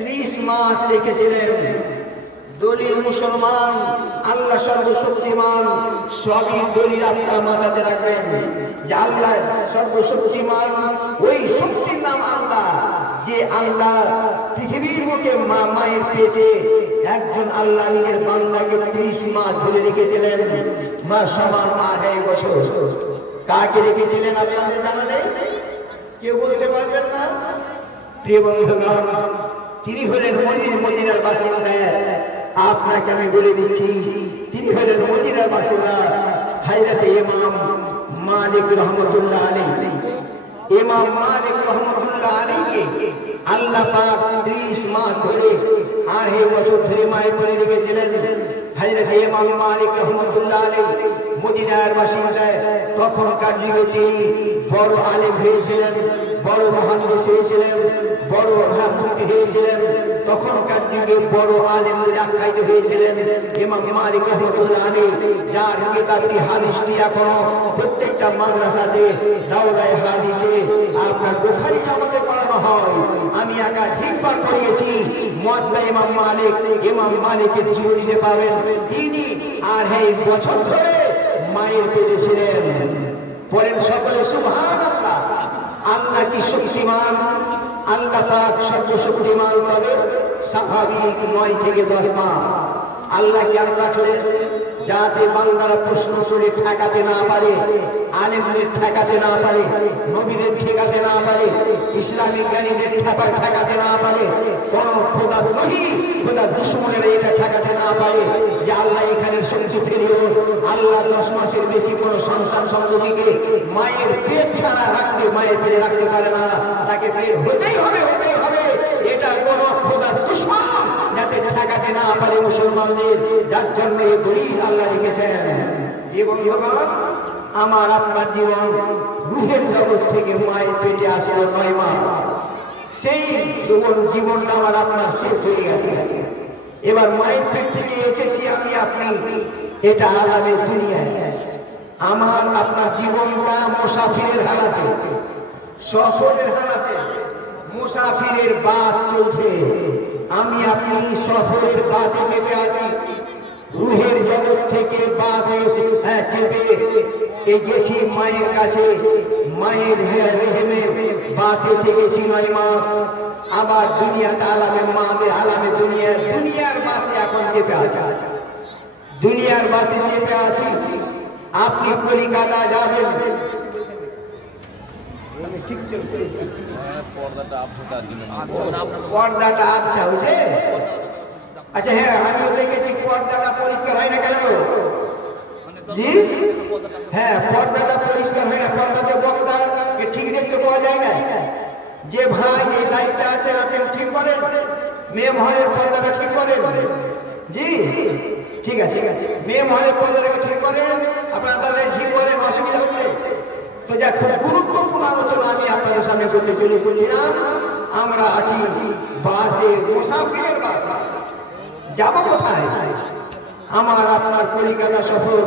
30 মাস রেখেছিলেন। দলিল মুসলমান, আল্লাহ সর্বশক্তিমান, সবই দলিল আপনার মাথাতে রাখবেন যে আল্লাহ সর্বশক্তিমান। ওই শক্তির নাম আল্লাহ, যে আল্লাহ পৃথিবীর বুকে মায়ের পেটে একজন আল্লাহ নিজের বান্দাকে 30 মাস ধরে রেখেছিলেন। মা সমান 2.5 বছর। কাকে রেখেছিলেন আপনাদের জানা নেই? কেউ বলতে পারবেন না? প্রিয় বন্ধুগণ, তিনি হলেন মদিনার বাসিন্দা। আপনাকে আমি বলে দিচ্ছি, তিনি হলেন মদিনার বাসিন্দা হযরত ইমাম মালিক রহমতুল্লাহ আলাইহি। ইমাম মালিক রহমতুল্লাহ আলাইহিকে আল্লাহ পাক 30 মাস ধরে 2.5 বছর ধরে মায়ের পেটে রেখেছিলেন। হযরত ইমাম মালিক রহমতুল্লাহ আলাইহি মদিনার বাসিন্দা। তখনকার যুগে তিনি বড় আলেম হয়েছিলেন, বড় মুহাদ্দিস হয়েছিলেন, বড় মুফতি হয়েছিলেন। তখনকার যুগে বড় আলেম আখ্যায়িত হয়েছিলেন ইমাম মালিক রহমতুল্লাহ আলাইহি, যার কিতাবটি হাদিসটি এখনো প্রত্যেকটা মাদ্রাসাতে দাওরায়ে হাদিসে আপনার বুখারী জামাতে পড়ানো হয়। আমি একাধিকবার পড়িয়েছি। মুয়াত্তা ইমাম মালিকের জীবনীতে পাবেন তিনি 2.5 বছর ধরে মায়ের পেটে ছিলেন। পড়েন সকলে সুবহানাল্লাহ। আল্লাহ কি শক্তিমান! আল্লাহ পাক সর্বশক্তিমান। তবে স্বাভাবিক 9 থেকে 10 মাস আল্লাহ কেন রাখলেন? যাতে বান্দারা প্রশ্ন করে ঠেকাতে না পারে, আলেমদের ঠেকাতে না পারে, নবীদের ঠেকাতে না পারে, ইসলামিক জ্ঞানীদের ঠেকাতে না পারে, কোন খোদাদ্রোহী খোদার দুশমনেরা এটা ঠেকাতে না পারে যে আল্লাহ এখানে শক্তি ফেরিও। আল্লাহ 10 মাসের বেশি কোন সন্তান সন্ততিকে মায়ের পেট ছাড়া মায়ের পেটে রাখতে পারে না। তাকে বের হতেই হবে। এটা কোন খোদার দুশমন যাতে ঠেকাতে না পারে মুসলমানদের, যার জন্য এই দলিল আল্লাহ রেখেছেন। এবং বন্ধুগণ, আমার আপনার জীবন রূহের জগৎ থেকে মায়ের পেটে আসল 9 মাস। সেই জীবনটা আমার আপনার শেষ হয়ে গেছে। এবার মায়ের পেট থেকে এসেছি আমি আপনি, এটা আলামে দুনিয়ায়। আমার আপনার জীবনটা মুসাফিরের হালাতে, সফরের হালাতে। মুসাফিরের বাস চলছে, আমি আপনি সফরের বাসে চেপে আছি। রূহের জগৎ থেকে বাসে চেপে গেছি মায়ের কাছে। মায়ের রেহেমে বাসে থেকেছি 9 মাস। আবার দুনিয়াতে আলামে দুনিয়ার বাসে এখন চেপে আছে। দুনিয়ার বাসে চেপে আছি। আপনি কলিকাতা যাবেন, আমি ঠিক করেছি। পর্দাটা আবছা হয়েছে। আচ্ছা হ্যাঁ, আমিও দেখেছি পর্দাটা পরিষ্কার হয় না কেন? জি হ্যাঁ, পর্দাটা পরিষ্কার হয় না। পর্দাতে বক্তাকে ঠিক দেখতে পাওয়া যায় না। যে ভাই এই দায়িত্বে আছেন আপনি ঠিক করেন, মেয়ে মহলের পর্দাটা ঠিক করেন। জি ঠিক আছে, মেয়ে মহলের পর্দাটা ঠিক করেন, আপনারা তাদের ঠিক করেন, অসুবিধা হচ্ছে তো। যা খুব গুরুত্বপূর্ণ আলোচনা আমি আপনাদের সামনে করতে চলেছিলাম। আমরা আছি বাসে, মুসাফিরের বাসে। যাব কোথায়? আমার আপনার কলিকাতা সফর।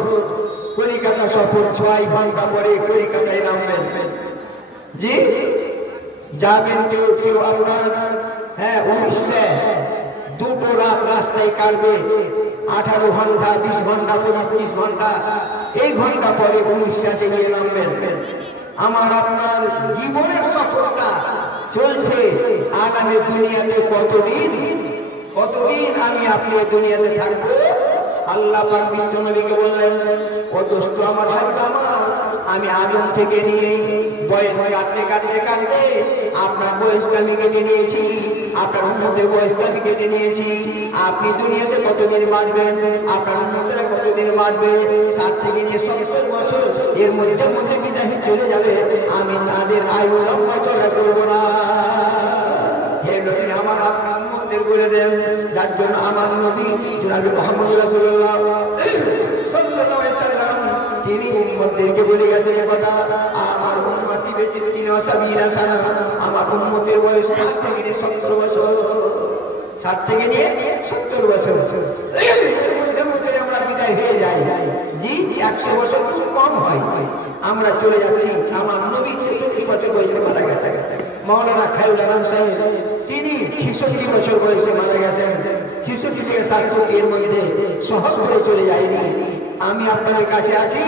6 ঘন্টা পরে কলিকাতায় নামবেন। জি যাবেন কেউ আপনার 19 2 রাত রাস্তায় কাটবে। 18 ঘন্টা, 20 ঘন্টা, 25-30 ঘন্টা, এই ঘন্টা পরে 19 গিয়ে নামবেন। আমার আপনার জীবনের সফরটা চলছে আলামে দুনিয়াতে। কতদিন আমি আপনি দুনিয়াতে থাকবো? আল্লাহ পাক বিশ্ব নবীকে বললেন, ও দোস্ত আমার, হাবিব আমার, আমি আদম থেকে নিয়ে বয়স কাটতে আপনার বয়সটা আমি কেটে নিয়েছি, আপনার উম্মতের বয়সটা আমি কেটে নিয়েছি। আপনি দুনিয়াতে কতদিন বাঁচবেন? আপনার উম্মতেরা কতদিন বাঁচবে? 60 থেকে নিয়ে 70 বছর, এর মধ্যে বিদায় চলে যাবে। আমি তাদের আয়ু লম্বা চড়া করবো না। হে নবী আমার, আপনি উম্মতদের বলে দেন। যার জন্য আমার নবী জনাবে মুহাম্মদ রাসূলুল্লাহ সাল্লাল্লাহু আলাইহি সাল্লাম তিনি উম্মতদেরকে বলে গেছেন কথা, আমার উম্মতি বেশি 73 সানা। আমার উম্মতের বয়স 60 থেকে নিয়ে 70 বছর। 60 থেকে নিয়ে 70 বছর, এর মধ্যে আমরা বিদায় হয়ে যাই। জি 100 বছর খুব কম হয়। আমরা চলে যাচ্ছি। আমার নবী 63 বছর বয়সে মারা গেছে। মাওলানা খায়রুল আলম সাহেব তিনি 66 বছর বয়সে মারা গেছেন। 66 থেকে 67 এর মধ্যে শহর করে চলে যায়নি। আমি আপনাদের কাছে আছি,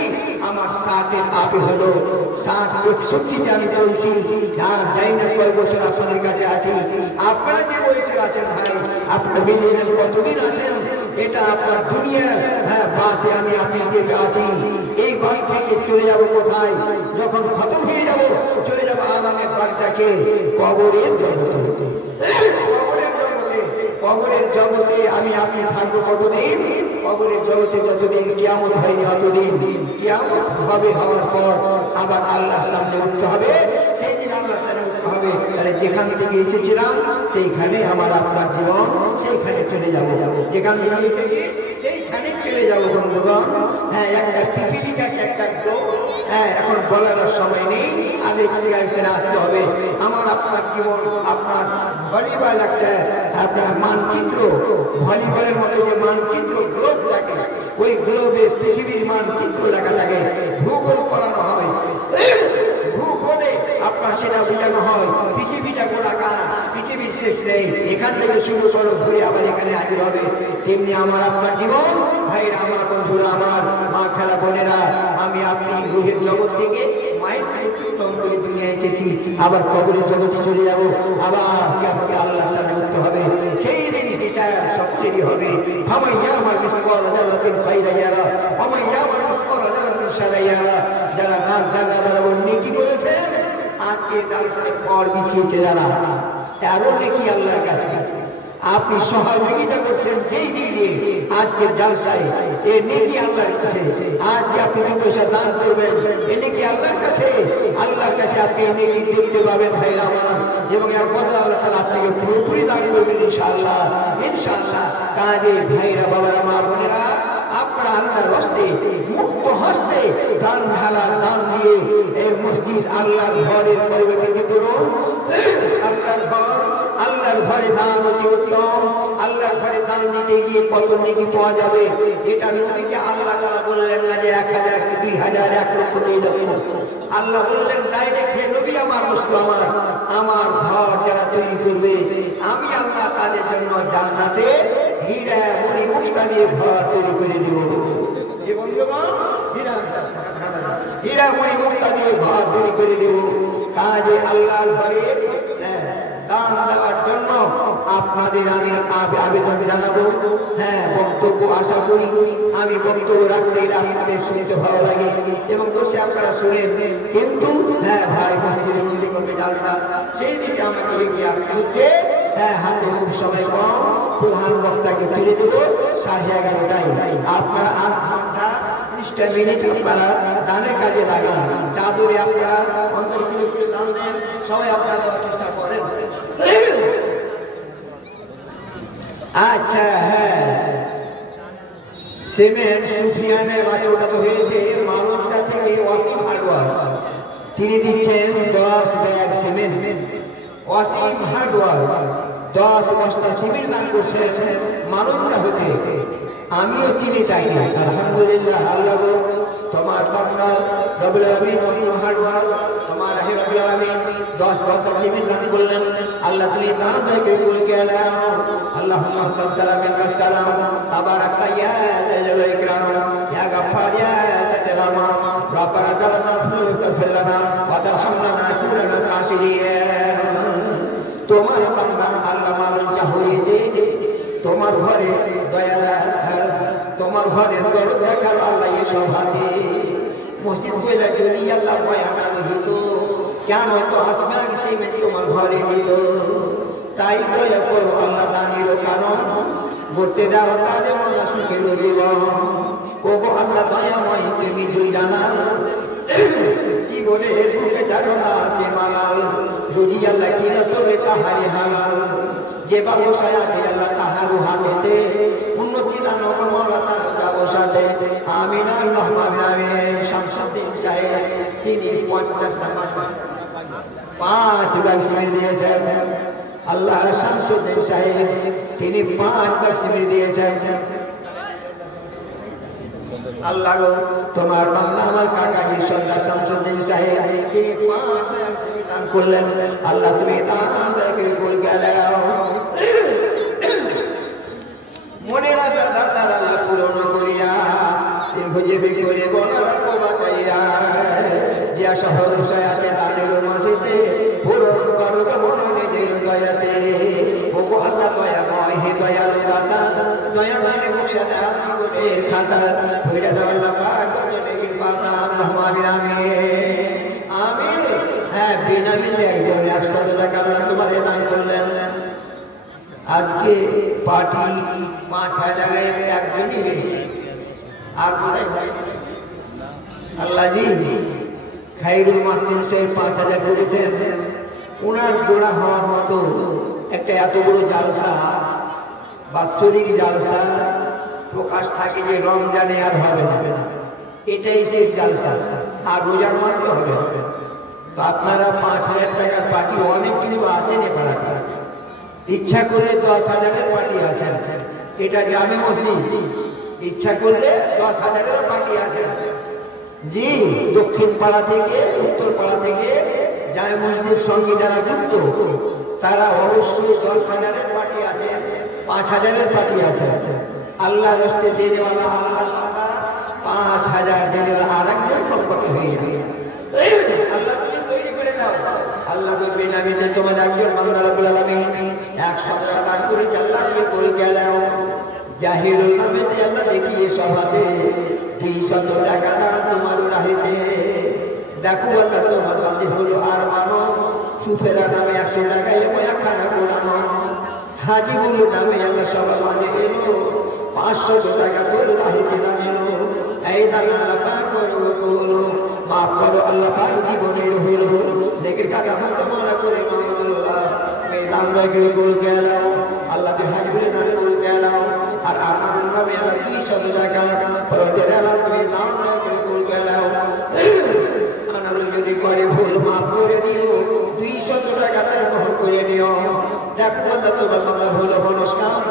আমার 60 আপে হলো 60-61 আমি চলছি। যাই না কয় বছর আপনাদের কাছে আছি। আপনারা যে বয়সের আছেন ভাই, আপনারা মিলিয়ে কতদিন আছেন এটা আপনার দুনিয়ার বাসে আমি আপনি যে আছি, এই বাস থেকে চলে যাব কোথায়? যখন খতম হয়ে যাব চলে যাব আলামে বারজাকে, কবরের জগতে। কবরের জগতে আমি আপনি থাকবো কতদিন? কবরের জগতে যতদিন কিয়ামত হয়নি অতদিন। কিয়ামত হবে, হওয়ার পর আবার আল্লাহর সামনে উঠতে হবে। সেই দিন আল্লাহর সামনে উঠতে হবে। তাহলে যেখান থেকে এসেছিলাম সেইখানে আমার আপনার জীবন, সেইখানে চলে যাব। যেখান থেকে এসেছি সেইখানে চলে যাবো বন্ধুগণ। একটা পিপিলিকাকে একটা গ্রহ, এখন বলার সময় নেই, আগে এখানে আসতে হবে। আমার আপনার জীবন, আপনার ভলিবল একটা আপনার মানচিত্র, ভলিবলের মতো যে মানচিত্র গ্লোব থাকে, ওই গ্লোবে পৃথিবীর মানচিত্র লেখা থাকে। ভূগোল পড়ানো হয়, ভূগোলে আপনার সেটা বোঝানো হয় পৃথিবীটা গোলাকার, পৃথিবীর শেষ নেই, এখান থেকে শুরু করো ঘুরে আবার এখানে হাজির হবে। তেমনি আমার আপনার জীবন ভাইরা, আমার বন্ধুরা, আমার মা খেলা বোনেরা, আমি আপনি রুহের জগৎ থেকে মায়ের অতিক্রম করে দুনিয়া এসেছি, আবার কবরের জগতে চলে যাব, আবার আমাকে আল্লাহর সামনে উঠতে হবে। সেই দিন হিসাব সবচেয়ে হবে। হামাইয়া আমার বিস্ফোর আজালাতিন ফাইরাইয়ারা, হামাইয়া আমার বিস্ফোর আজালাতিন সারাইয়ারা। যারা রাত জানা বরাবর নেকি করেছেন, আজকে তার সাথে ফল বিছিয়েছে যারা, আরো নেকি আল্লাহর কাছে। আপনি সহযোগিতা করছেন যেই দিক দিয়ে আজকের জালসায়, এ নেকি আল্লাহর কাছে। আজকে আপনি 2 পয়সা দান করবেন, এ নেকি আল্লাহর কাছে। আল্লাহর কাছে আপনি নেকি দেখতে পাবেন ভাইরা আমার, এবং এর বদলে আল্লাহ তাআলা আপনাকে পুরোপুরি দান করবেন ইনশাআল্লাহ, ইনশাআল্লাহ। কাজে ভাইরা, বাবারা, মা বোনেরা, আপনারা আল্লাহর হস্তে, মুক্ত হস্তে প্রাণ ঢালা দান দিয়ে এই মসজিদ আল্লাহর ঘরের পরিবর্তিত করুন। আল্লাহর ঘরে দান অতি উত্তম। আল্লাহর ঘরে দান দিতে গিয়ে কত নেকি পাওয়া যাবে, এটা নবীকে আল্লাহ তাআলা বললেন না যে 1000 কি 2000, 1 লক্ষ 2 লক্ষ। আল্লাহ বললেন ডাইরেক্ট, হে নবী, আমার বস্তু আমার ঘর যারা তৈরি করবে, আমি আল্লাহ তাদের জন্য জান্নাতে হীরা মণি মুক্তা দিয়ে ঘর তৈরি করে দেব। এই বন্ধুগণ, হীরা মণি মুক্তা দিয়ে ঘর তৈরি করে দেব। কাজে আল্লাহর ঘরে দান দেওয়ার জন্য আপনাদের আমি আবেদন জানাবো। বক্তব্য আশা করি আমি বক্তব্য রাখতে আপনাদের শুনতে ভালো লাগে এবং বসে আপনারা শুনেন। কিন্তু ভাই, মসজিদের মধ্যে করবে জালসা, সেই দিকে আমাকে এগিয়ে আসতে হচ্ছে। হাতে খুব সময় কম, প্রধান বক্তাকে ফিরে দেব 11:30টায়। আপনারা 8 ঘন্টা 30টা মিনিট আপনারা দানের কাজে লাগান। চাদরে আপনারা অন্তর্গুলো করে দান দেন, সবাই আপনারা দেওয়ার চেষ্টা করেন। আচ্ছা, সিমেন্ট সুফিয়ানের বাচ্চাটা তো হয়েছে মালঞ্চা থেকে ওয়াসিম হার্ডওয়ার, তিনি দিচ্ছেন 10 ব্যাগ সিমেন্ট। ওয়াসিম হার্ডওয়ার 10 বস্তা সিমেন্ট দান করছেন মালঞ্চা হতে। আমিও চিনি তাকে, আলহামদুলিল্লাহ। আল্লাহ তোমার বান্দা রব্বুল আলামিন ওয়াসিম হার্ডওয়ার তোমার রব্বুল আলামিন 10 বস্তা সিমেন্ট দান করলেন। আল্লাহ তুমি দান থেকে কবুল করে নাও। আল্লাহুম্মা তাসালামিন কাসালাম তাবারাকা ইয়া যাল ইকরাম ইয়া গফফার ইয়া সাত্তার রহমান রব্বানা জালানা ফাগফির লানা ওয়া তারহামনা কুনা খাশিরিন। তোমার বান্দা আল্লাহ মালঞ্চা হয়েছে, তোমার ঘরে দয়া, তোমার ঘরের দরদ দেখার আল্লাহ এসব হাতে। মসজিদ কইলা যদি আল্লাহ বয়ানা রহিত, কেন তো আসমান সিমেন্ট তোমার ঘরে দিত। তাই দয়া করো আল্লাহ দানির কারণ, করতে দাও কাজে মজা সুখের জীবন। ও গো আল্লাহ দয়াময়, তুমি দুই জানাল, জীবনের বুকে জানো না সে মালাল। যদি আল্লাহ কিনা তবে তাহারি হালাল, যে ব্যবসায় আছে আল্লাহ তাহারও হাতেতে উন্নতি দান কমলা তার ব্যবসাতে। আমিন আল্লাহুম্মা আমিন। শামসুদ্দিন সাহেব তিনি 50 নাম্বার 5 ব্যাগ সিমেন্ট দিয়েছেন। আল্লাহ শামসুদ্দিন সাহেব তিনি 5 ব্যাগ সিমেন্ট দিয়েছেন। আল্লাহ তোমার বান্দা আমার কাকাজি সর্দার শামসুদ্দিন সাহেব তিনি 5 ব্যাগ সিমেন্ট দান করলেন। আল্লাহ তুমি দান থেকে কবুল করে নাও। দয়ালু দাতা দয়া দানে বক্সা দাও জীবনের খাতা ভইরা দাও আল্লাহ পাক নেকির পাতা আল্লাহুম্মা আমিন আমিন আমিন। হ্যাঁ বিনামূল্যে একজন 100 টাকা আল্লাহ তোমারে দান করলেন। আজকে পার্টি 5000-এর একজনই হয়েছে, আর কোথায় আল্লাহ জি খাইরুল মাহসিন সাহেব 5000 করেছেন। ওনার জোড়া হওয়ার মতো একটা এত বড় জালসা, বাৎসরিক জালসা প্রকাশ থাকে যে রমজানে আর হবে না, এটাই শেষ জালসা, আর রোজার মাসে হবে। তো আপনারা 5000 টাকার পার্টি অনেক কিন্তু আছেন এ পাড়াতে, ইচ্ছা করলে 10,000-এর পার্টি আছেন, এটা জামে মসজিদ, ইচ্ছা করলে 10,000-এর পার্টি আছেন। জি দক্ষিণ পাড়া থেকে উত্তর পাড়া থেকে জামে মসজিদের সঙ্গে যারা যুক্ত তারা অবশ্যই 10,000-এর পার্টি আছে, 5,000-এর পার্টি আছে। আল্লাহ রাস্তে দেনেওয়ালা আল্লাহর বান্দা 5,000 দেনের আর একজন কমপক্ষে হয়ে যাবে। আল্লাহ তুমি তৈরি করে দাও। আল্লাহ তো বিনামূল্যে তোমাদের একজন বান্দা রব্বুল আলামিন 100 টাকা দান করেছে, আল্লাহ তুমি করে গেলাও। জাহিরুল নামেতে আল্লাহ দেখিয়ে সভাতে 200 টাকা দান তোমার রাহিতে। দেখো আল্লাহ তোমার বান্দি হলো আর মানো। সুফেরা নামে 100 টাকা এবং একখানা কোরআন। হাজিবুল নামে আল্লাহ সবার মাঝে এলো 500 টাকা তোর রাহিতে দান এলো। এই দান আল্লাহ পাক করো করো মাফ করো আল্লাহ পাক জীবনের হইল নেকের কাটা হয়তো মানা করে মাহমুদুল্লাহ এই দান দয়কে করে গেলাও। আল্লাহ হাজিবুল নামে করে গেলাও। আর আনারুল নামে আল্লাহ 200 টাকা ফরজের আল্লাহ তুমি দান দয়কে করে গেলাও। আনারুল যদি করে ভুল মাফ করে দিও, 200 টাকা তার গ্রহণ করে নিও। দেখো আল্লাহ তোমার বান্দার হলো মনস্কাম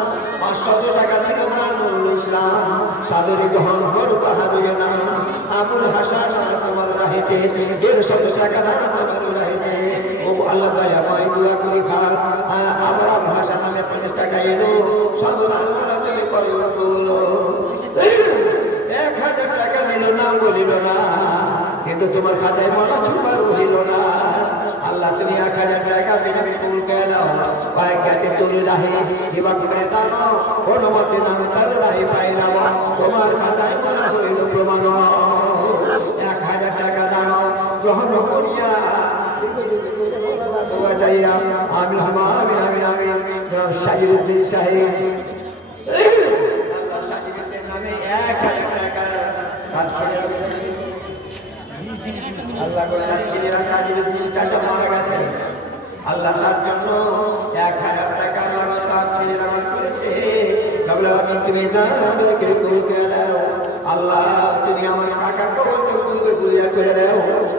500 টাকা দিল দান নুরুল ইসলাম সাদরে গ্রহণ করো তাহার দান। আবুল হাসান তোমার রাহিতে 150 টাকা দান তোমার রাহিতে। ও আল্লাহ দয়াময় দোয়া করি খান। আবার আবুল হাসান নামে 50 টাকা এলো, সব দান তুমি করো কবুল। 1000 টাকা দিল না বলিল না, কিন্তু তোমার খাতায় মনে ছুপা রহিল না। আল্লাহ তুমি 1000 টাকা বিনামূল্যে কবুল করে নাও। পায়ে গাতে তোর রাহে হিবা করে দাও, কোনো মতে নাম তার রাহে পাইলাম। তোমার খাতায় মনে হইল প্রমাণ। 1000 টাকা দাও গ্রহণ করিয়া চাইয়া আমি আমিন আমিন আমিন। সাজিদুদ্দিন সাহেব আল্লাহ সাজিদুদ্দিন নামে 1000 টাকা আল্লাহ সাজিদুদ্দিন চাচা মারা গেছে। আল্লাহ তার জন্য 1000 টাকা আল্লাহ তার ছেলে দান করেছে। আমি তুমি আল্লাহ তুমি আমার কাকার কবরকে গুলিয়া করে দাও।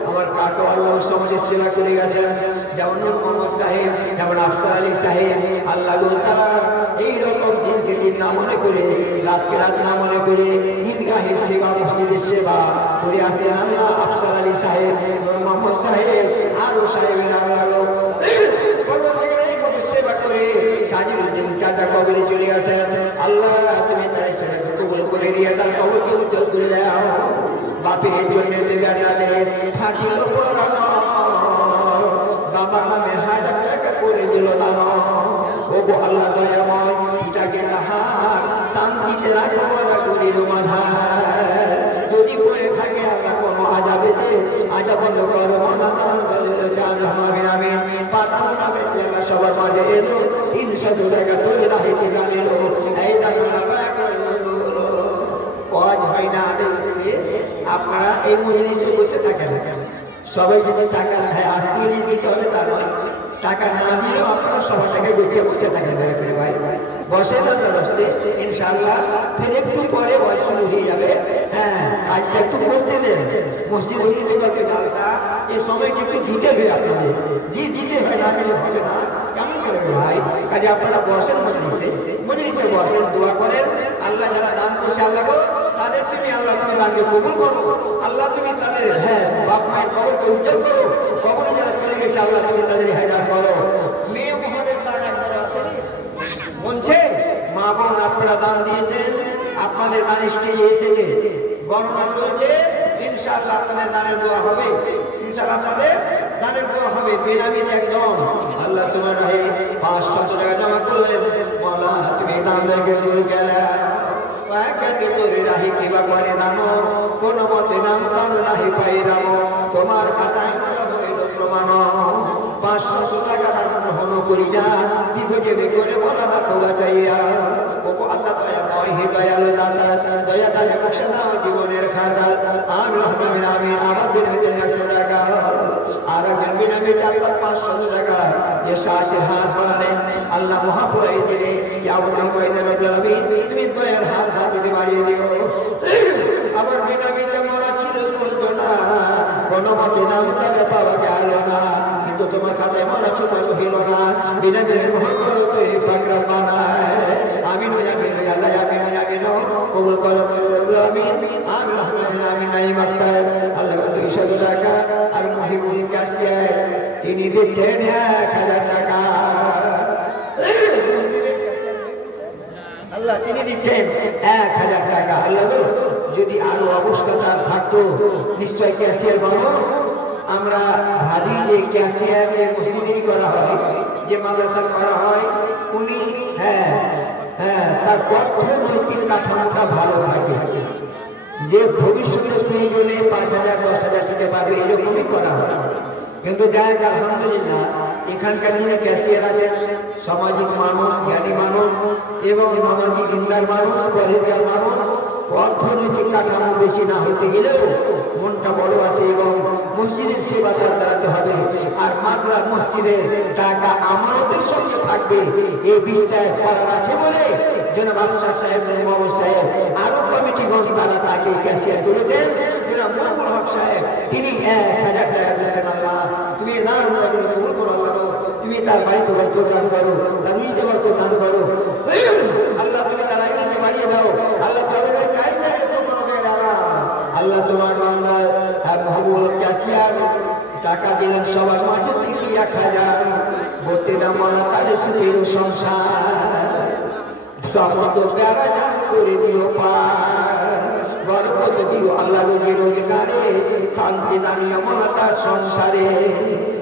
আমার কাকা আল্লাহ সমাজের সেবা করে গেছেন, যেমন নূর মোহাম্মদ সাহেব, যেমন আফসার আলী সাহেব। আল্লাহ গো তারা এইরকম দিনকে দিন না মনে করে, রাতকে রাত না মনে করে ঈদগাহের সেবা মসজিদের সেবা করে আসতেন। আল্লাহ আফসার আলী সাহেব, নূর মোহাম্মদ সাহেব, আরো সাহেবের আল্লাহ সেবা করে সাজিদুদ্দিন চাচা কবরে চলে গেছেন। আল্লাহ তুমি তার সেবাকে কবুল করে নিয়ে তার কবরকে উজ্জ্বল করে দাও। বাপের জন্য বেড়াতে ফাটিল পরানো, বাবার নামে 1000 টাকা করে দিল দান। ও আল্লাহ দয়াময় পিতাকে তাহার শান্তিতে রাখো না করিল মাঝার। যদি পড়ে থাকে আল্লাহ কোনো আজাবেতে আজাব বন্ধ করো না দান বলিল জান হবে আমি পাতানো নামে আল্লাহ সবার মাঝে এলো 300 টাকা তোর রাহিতে দান এলো। এই দান আল্লাহ করে কাজ হয় না। আপনারা এই মজলিসে বসে থাকেন, সবাই যদি টাকা আস্তিয়ে দিতে হবে তা নয়, টাকা না দিলেও আপনারা সবার টাকা গুছিয়ে বসে থাকেন। দয়া করে ভাই বসে না রাস্তে ইনশাআল্লাহ ফির একটু পরে ওয়াজ শুরু হয়ে যাবে। হ্যাঁ কাজটা একটু করতে দেন। মসজিদ হইতে গল্পে জালসা এই সময়টা একটু দিতে হবে আপনাদের। জি দিতে হয়, না দিলে হবে না। কেমন করে ভাই? কাজে আপনারা বসেন মজলিসে, মজলিসে বসেন, দোয়া করেন। আল্লাহ যারা দান করছে আল্লাহ গো তাদের তুমি আল্লাহ তুমি দানকে কবুল করো। আল্লাহ তুমি তাদের বাপ মায়ের কবরকে উজ্জ্বল করো। কবরে যারা চলে গেছে আল্লাহ তুমি তাদের হায়দার করো। মেয়ে মোহনের দান একবার আসেনি বলছে মা বোন আপনারা দান দিয়েছেন, আপনাদের দান স্টেজে এসেছে, গণনা চলছে। ইনশাআল্লাহ আপনাদের দানের দোয়া হবে, ইনশাআল্লাহ আপনাদের দানের দোয়া হবে। বেনামিতে একজন আল্লাহ তোমার রাহে 500 টাকা জমা করলেন। মাওলা তুমি দেবে করে বলা না তো বাঁচাইয়া ও আল্লাহ দয়াময় হে দয়ালু দাতা দয়া দানে বক্সা দাও জীবনের খাতা আমি রহমান আমিন আমার বিনামিতে 100 টাকা আর একজন বিনামিতে আল্লাহ 500 টাকা যে সাহায্যের হাত বাড়ালেন আল্লাহ মহাপুরাই দিলে ইয়াবতুল ময়দান আমিন তুমি দয়ার হাত ধাপিতে বাড়িয়ে দিও আমার বিনামিতে মরা ছিল বলতো না কোনো মতে নাম তাকে পাওয়া গেল না কিন্তু তোমার খাতায় মরা ছিল রহিল না বিনামিতে মহা করো তো এই পাকড়া বানায় আমিন আমিন আল্লাহ আমিন আমিন কবুল করো আমিন আমি রহমান আমিন নাইম আক্তার আল্লাহ 200 টাকা আর মহিবুল কাসিয়ার তিনি দিচ্ছেন 1000 টাকা আল্লাহ তিনি দিচ্ছেন 1000 টাকা আল্লাহ যদি আরো অবস্থা তার থাকতো নিশ্চয় ক্যাশিয়ার বানো আমরা ভাবি যে ক্যাশিয়ার যে মসজিদেরই করা হয় যে মাদ্রাসা করা হয় উনি তার অর্থনৈতিক কাঠামোটা ভালো থাকে যে ভবিষ্যতের প্রয়োজনে 5,000 10,000 দিতে পারবে এরকমই করা হয় কিন্তু যাই আলহামদুলিল্লাহ এখানকার যিনি ক্যাশিয়ার আছেন সামাজিক মানুষ জ্ঞানী মানুষ এবং নামাজি দিনদার মানুষ পরেজগার মানুষ অর্থনৈতিক কাঠামো বেশি না হতে গেলেও মনটা বড় আছে এবং মসজিদের সেবা তার দাঁড়াতে হবে আর মাদ্রাসা মসজিদের টাকা আমানতের সঙ্গে থাকবে এই বিশ্বাস করার আছে বলে জনাব আফসার সাহেব মোহাম্মদ সাহেব আরো কমিটিগণ তারা তাকে ক্যাশিয়ার করেছেন জনাব মকবুল হক সাহেব তিনি 1000 টাকা দিচ্ছেন আল্লাহ তুমি দান কবুল করো আল্লাহ তুমি তার বাড়িতে বরকত দান করো তার রুজিতে বরকত দান করো আল্লাহ তুমি তার আয়ুতে বাড়িয়ে দাও আল্লাহ তোমার কায়দাকে তোমরা দেয় আল্লাহ তোমার বান্দা আর মহবুল ক্যাশিয়ার টাকা দিলেন সবার মাঝে থেকে 1000 ভর্তি দাম আল্লাহ তার সুখের সংসার সমস্ত বেড়া জান করে দিও পার বরকত দিও আল্লাহ রোজি রোজগারে শান্তি দানিও মনা তার সংসারে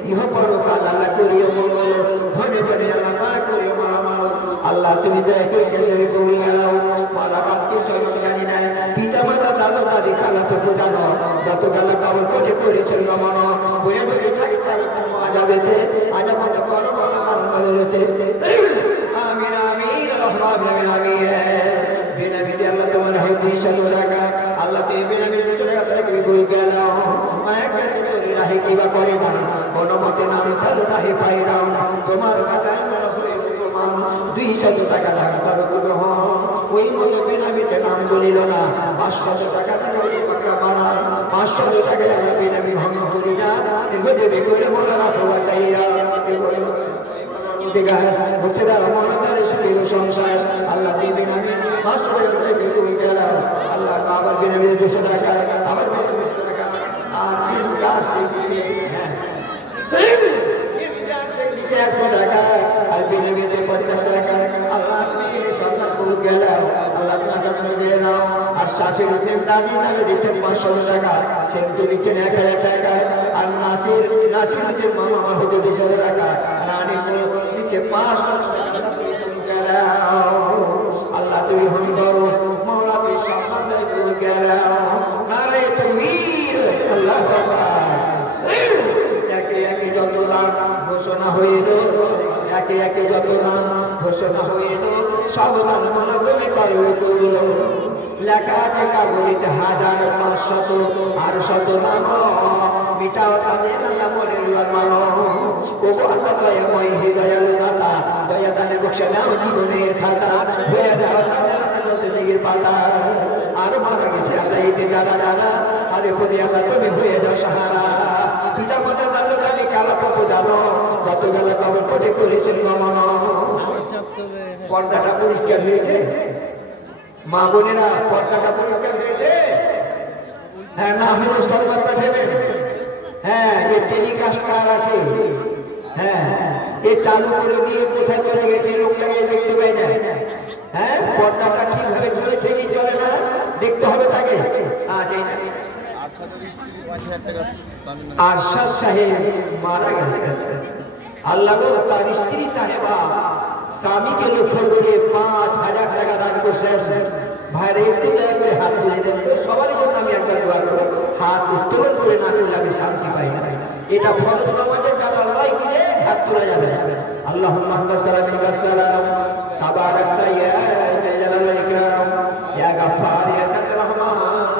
ইহ পরকাল আল্লাহ করিও মঙ্গল ধনে ধনে আল্লাহ পা করিও মালামাল আল্লাহ তুমি দয়া করে কেসে কবুল নাও মালা বাদকে স্বয়ং জানি নাই পিতা মাতা দাদা দাদি খালা ফুফু জানো যত গালা কাবর কোটে করেছেন গমন বয়ে যদি থাকি তার আজাবেতে আজাব করো মালা কাল বলতে আমিন আমিন আল্লাহুম্মা আমিন আমিন বিনামিতে আল্লাহ তোমার হয় 200 টাকা আল্লাহ কে বিনামিতে 200 টাকা থেকে কই গেল মায়াকে তো তোর রাহে কিবা করে না কোনো মতে নাম তার রাহে পাই দাও তোমার খাতায় মনে হয় প্রমাণ 200 টাকা দান করো গ্রহণ ওই মতো বিনামিতে নাম বলিল না 500 টাকা দিয়ে টাকা বানা 500 টাকা আল্লাহ বিনামি ভঙ্গ করি না এগো দেবে করে মনে রাখো চাইয়া এগো দিগার বুঝতে দাও মনে তার সুখের সংসার আল্লাহ দিদিন আমি 500 টাকা থেকে কই গেল আল্লাহ আবার বিনামিতে 200 টাকা আবার 200 টাকা আর তিন কাজ দিতে দিতে 100 টাকা আর বিনামিতে 50 টাকা আল্লাহ তুমি সরকার করে গেল আল্লাহ তোমার জন্য দিয়ে দাও আর শাফির উদ্দিন দাদি নামে দিচ্ছেন 500 টাকা সেন্টু দিচ্ছেন 1000 টাকা আর নাসির উদ্দিন মামা আমার হতে 200 টাকা রানী দিচ্ছে 500 টাকা আল্লাহ তুমি হন করো মাওলা তুমি সন্তান দিয়ে গেল নারে তাকবীর আল্লাহু আকবার একে একে যত দান ঘোষণা হইল একে একে যত দান ঘোষণা হইল সব দান মালা তুমি করো কবুল লেখা আছে কাগজে 1500 আর শত দান মিটাও তাদের আল্লাহ বলে রুয়াল মানো ওগো আল্লাহ দয়াময় হে দয়ালু দাতা দয়া দানে বক্সা দাও জীবনের খাতা ভরে দাও তাদের যত দিগির পাতা আর মারা গেছে আল্লাহ এতে যারা যারা তাদের প্রতি আল্লাহ তুমি হয়ে যাও সাহারা পিতা মাতা দাদা দাদি কালা পক্ষ জানো যত গেল কবর কোটে করেছেন গমন পর্দাটা পরিষ্কার হয়েছে মা বোনেরা পর্দাটা পরিষ্কার হয়েছে হ্যাঁ না হলে সংবাদ পাঠাবেন হ্যাঁ যে টেলিকাস্ট কার আছে হ্যাঁ এ চালু করে দিয়ে কোথায় চলে গেছে লোকটাকে দেখতে পাই না হ্যাঁ পর্দাটা ঠিকভাবে চলেছে কি চলে না দেখতে হবে তাকে আচ্ছা আরশাদ সাহেব মারা গেছে আল্লাহ গো তার স্ত্রী সাহেবা স্বামীকে লক্ষ্য করে 5000 টাকা দান করছেন ভাইরে একটু দয়া করে হাত তুলে দেন তো সবারই জন্য আমি একবার দোয়া করব হাত উত্তোলন করে না করলে আমি শান্তি পাই না এটা ফরজ নামাজের ব্যাপার নয় কি হাত তোলা যাবে আল্লাহুম্মা আনতা সালাম মিনকা সালাম তাবারাকতা ইয়া যাল জালালি ওয়াল ইকরাম ইয়া গাফফার ইয়া সাত্তার রহমান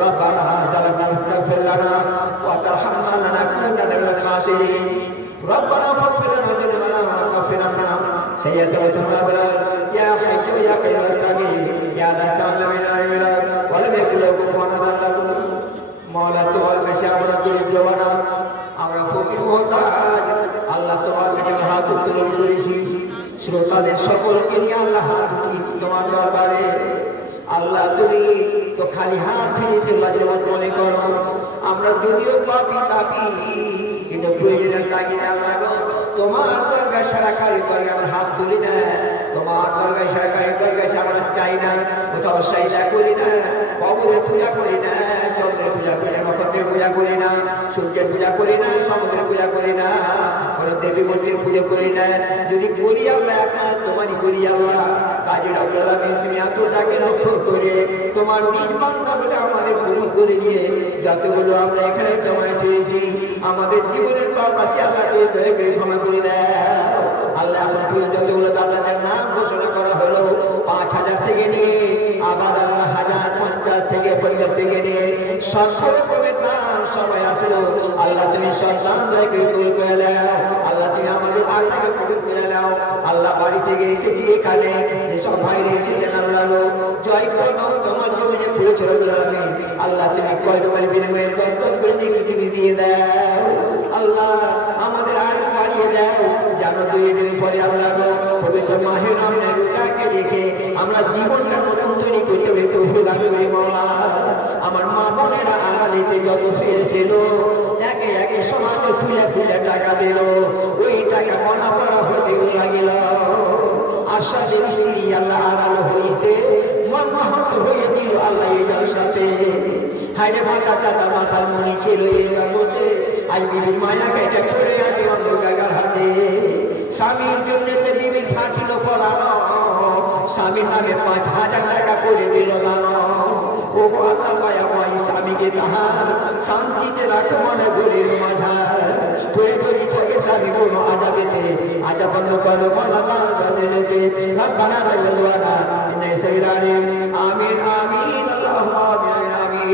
রব্বানা যালামনা ফাগফির লানা ওয়া তারহামনা লানাকুনান্না মিনাল খাসিরিন রব্বানা ফাগফির লানা যুনুবানা ওয়া কাফির আন্না সাইয়্যাতানা বিলা ইয়া হাইয়্যু ইয়া কাইয়্যুম আস্তাগীর ইয়া দাসাল মিনাল মিলাদ ওয়া lam yakul lahu kufuwan ahad। মওলা তোমার কাছে আমরা দরিদ্র বানা, আমরা ফকির মুহতাজ। আল্লাহ তোমার কাছে হাত উত্তোলন করেছি, শ্রোতাদের সকলকে নিয়ে আল্লাহ হাত উঠি তোমার দরবারে। আল্লাহ তুমি তো খালি হাত ফিরিতে লাজবাব মনে করো। আমরা যদিও পাপি তাপি, কিন্তু প্রয়োজনের তাগিদে আল্লাহ গো তোমার দরগায় সারা কারি দরগায় আমরা হাত তুলি না। তোমার দরগায় সারা কারি দরগায় আমরা চাই না, কোথাও সাইলা করি না, কবরের পূজা করি না, চন্দ্রের পূজা করি না, নক্ষত্রের পূজা করি না, সূর্যের পূজা করি না, সমুদ্রের পূজা করি না, কোনো দেবী মূর্তির পুজো করি না। যদি করি আল্লাহ আপনার তোমারই করি আল্লাহ। কাজী রব্বুল আলামিন তুমি এতটাকে লক্ষ্য করে তোমার নিজ বান্দা বলে আমাদের কবুল করে নিয়ে যতগুলো আমরা এখানে জমায়েত হয়েছি আমাদের জীবনের পারপাসে আল্লাহ তুমি দয়া করে ক্ষমা করে দাও। আল্লাহ এখন পর্যন্ত যতগুলো দাদাদের নাম ঘোষণা করা হলো 5,000 থেকে নিয়ে আবার আল্লাহ 1,050 থেকে 50 থেকে নিয়ে সব রকমের দান সবাই আসলো। আল্লাহ তুমি সন্তান দয়া করে কবুল করে নাও। আল্লাহ তুমি আমাদের আশাকে কবুল করে নাও। আল্লাহ বাড়ি থেকে এসেছি এখানে যেসব ভাইরা এসেছেন আল্লাহ গো জয় কদম তোমার জীবনে পড়েছে রব্বুল আলামিন। আল্লাহ তুমি কদমের বিনিময়ে দস্তক করে তুমি দিয়ে দাও। আল্লাহ আমাদের আয়ু বাড়িয়ে দাও, যেন 2 দিন পরে আল্লাহ গো পবিত্র মাহে রমজানের রোজাকে রেখে আমরা জীবনটা নতুন তৈরি করতে হবে তৌফিক দান করি মাওলা। আমার মা বোনেরা আড়ালেতে যত ফিরেছিল একে একে সমাজে খুলে খুলে টাকা দিল, ওই টাকা গণা পড়া হতেও লাগিল। আশাদের স্ত্রী আল্লাহ আড়াল হইতে মর্মাহত হয়ে দিল আল্লাহ এই জলসাতে। হাইরে মাথা চাতা মাথার মনি ছিল এই জগতে, আজ বিবির মায়া কেটে পড়ে আছে অন্ধকার হাতে। স্বামীর জন্য বিবির ফাটিল পড়ানো, স্বামীর নামে 5,000 টাকা করে দিল দান। ও আল্লাহ দয়াময় স্বামীকে তাহার শান্তিতে রাখো মনে গলির মাঝার। পড়ে যদি থাকে স্বামী কোনো আজাবেতে আজা বন্ধ করো মলা তাল বাদেলেতে রব্বানা তাগফিরনা ইন্নাকা সামিউল আলিম। আমিন আমিন আল্লাহুম্মা আমিন আমিন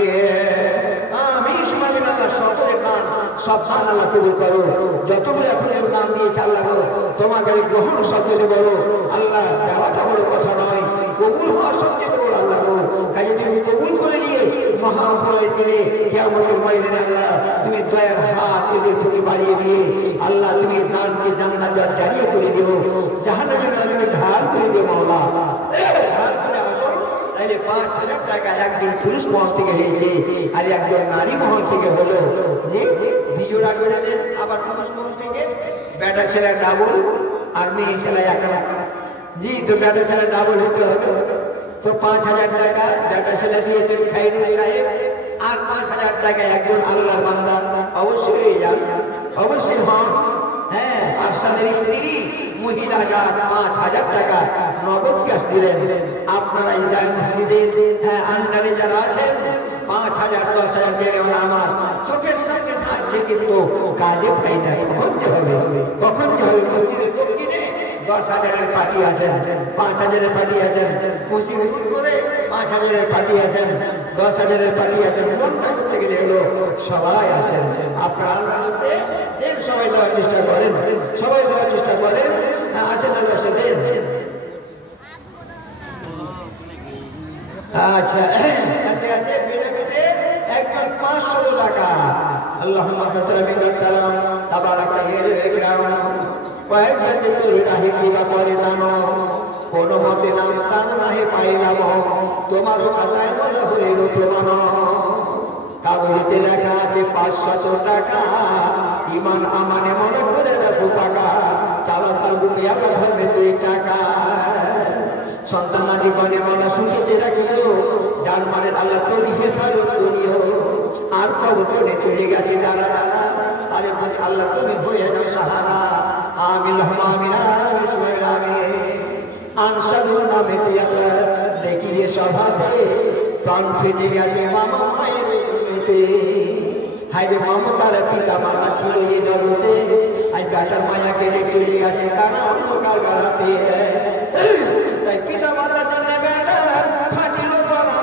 আমিন আমিন। আল্লাহ সকলের দান সব দান আল্লাহ কবুল করো। যতগুলো এখন দান দিয়েছে আল্লাহ গো তোমার কাছে গ্রহণ সবচেয়ে বড়। আল্লাহ দেওয়াটা বড় কথা নয়, কবুল হওয়া সবচেয়ে বড় আল্লাহ গো। কাজে তুমি কবুল করে নিয়ে মহাপ্রলয়ের দিনে কিয়ামতের ময়দানে আল্লাহ তুমি দয়ার হাত এদের প্রতি বাড়িয়ে দিয়ে আল্লাহ তুমি দানকে জান্নাত জারিয়ে করে দিও, জাহান্নামের আগুনে ঢাল করে দিও মাওলা। তাইলে 5,000 টাকা একজন পুরুষ মহল থেকে হয়েছে আর একজন নারী মহল থেকে হলো। যে বিজোড়া করে দেন আবার পুরুষ মহল থেকে বেটা ছেলে ডাবল আর মেয়ে ছেলে একটা। জি তো বেটা ছেলে ডাবল হতে হবে, তো 5,000 টাকা বেটা ছেলে দিয়েছেন খাইরুল সাহেব, আর 5,000 টাকা একজন আল্লাহর বান্দা অবশ্যই যান, অবশ্যই হন। হ্যাঁ, আর সাদের স্ত্রী মহিলা যার 5,000 টাকা নগদ ক্যাশ দিলেন। আপনারা এই যায় মসজিদের আন্ডারে যারা আছেন 5,000 10,000 দেবেন। আমার চোখের সামনে নাচছে কিন্তু কাজে পাই না। কখন যে হবে, কখন যে হবে? মসজিদের দক্ষিণে 10,000-এর পার্টি আছেন, 5,000-এর পার্টি আছেন, মসজিদ করে 5,000-এর পার্টি আছেন, 10,000-এর পার্টি আছেন। মনটা করতে গেলে হলো সবাই আছেন। আপনারা আল্লাহর রাস্তায় দেন, সবাই দেওয়ার চেষ্টা করেন, সবাই দেওয়ার চেষ্টা করেন। আসেন আল্লাহর রাস্তায় দেন। আচ্ছা, তাতে আছে বেনিফিটে একজন 500 টাকা। আল্লাহুম্মা তাসাল্লামিকা সালাম তাবারাকা ইয়া ইকরাম কয়েকটি তোর রাহি দিবা করে দান, কোন মতে নাম তার নাহি পাইলাম, তোমার খাতায় বলা হইল প্রমাণ। কাগজে লেখা আছে 500 টাকা, ইমান আমানে মনে করে রাখো পাকা, চালা তার বুকে আল্লাহ ধর্মে 2 চাকা। সন্তানাদি গণে মালা শুনতে রাখিল, জানমানের আল্লাহ তুমি হেফাজত করিও। আর খবর করে চলে গেছে যারা যারা, তাদের প্রতি আল্লাহ তুমি হয়ে যাও সাহারা। আমিন আমিন আমিন আনসারুর নামে আল্লাহ দেখিয়ে সভাতে প্রাণ ফেটে গেছে মামা মায়ের। হাইরে মমতার পিতা মাতা ছিল এই জগতে, আজ বেটার মায়া কেটে চলে গেছে, তারা অন্য কার হাতে। তাই পিতা মাতার জন্য বেটার ফাটিল করানো,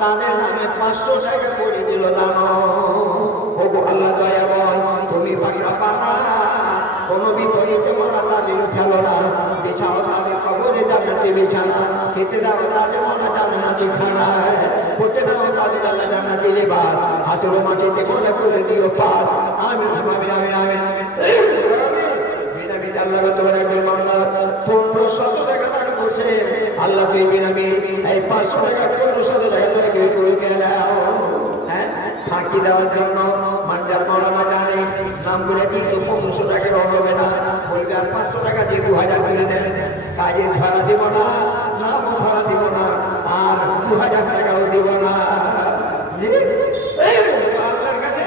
তাদের নামে 500 টাকা করে দিল দান। ওগো আল্লাহ দয়াময়, তুমি পাকড়া পানা, কোন বিপরীতে মনা তাদের ফেলো না, বিছাও তাদের কবরে জান্নাতে বিছানা, খেতে দাও তাদের মনা জান্নাতি খানা, পড়তে দাও তাদের আল্লাহ জান্নাতি লিবাস, হাসর মাটিতে মনে করে দিও পার। আমিন আমিন আমিন আমিন বিনামিতে আল্লাহ তোমার একজন বান্দা 1500 টাকা দান করছে। আল্লাহ তুই বিনামি এই 500 টাকা 1500 টাকা তোকে করে গেল। হ্যাঁ, ফাঁকি দেওয়ার জন্য মানজার মৌলানা জানে নাম বলে দিই তো 1500 টাকা হবে না, বলবে আর 500 টাকা দিয়ে 2000 করে দেন। কাজে ধরা দিব না, নামও ধরা দিব না, আর 2000 টাকাও দিব না। আল্লাহর কাছে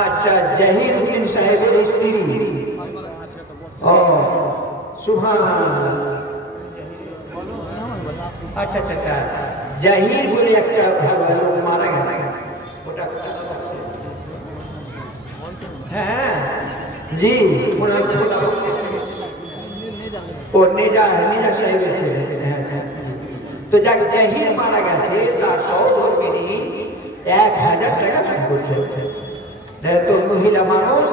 আচ্ছা, জাহিরউদ্দিন সাহেবের স্ত্রী। ও সুবহানাল্লাহ। আচ্ছা আচ্ছা আচ্ছা, জাহির বলে একটা লোক মারা গেছে, ওটা হ্যাঁ জি, ও নেজা সাহেবের ছেলে। তো যাক, জাহির মারা গেছে, তার সহধর্মিনী 1000 টাকা দান করছে। তো মহিলা মানুষ,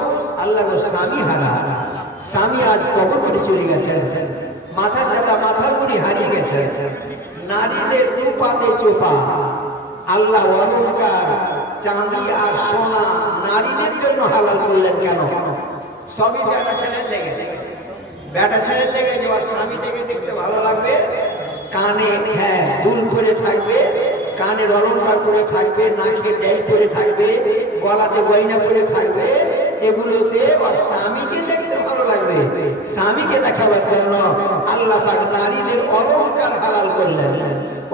আল্লাহ স্বামী হারা, স্বামী আজ কবর করে চলে গেছেন, মাথার ছাতা মাথার মুড়ি হারিয়ে গেছে। নারীদের রূপাতে চোপা, আল্লাহ অলংকার চাঁদি আর সোনা নারীদের জন্য হালাল করলেন কেন? সবই বেটা ছেলের লেগে, বেটা ছেলের লেগে যে ওর স্বামীটাকে দেখতে ভালো লাগবে, কানে হ্যাঁ দুল করে থাকবে, কানের অলংকার করে থাকবে, নাকে ডেল করে থাকবে, গলাতে গয়না করে থাকবে, এগুলোতে ওর স্বামীকে দেখতে ভালো লাগবে। স্বামীকে দেখাবার জন্য আল্লাহ পাক নারীদের অলংকার হালাল করলেন,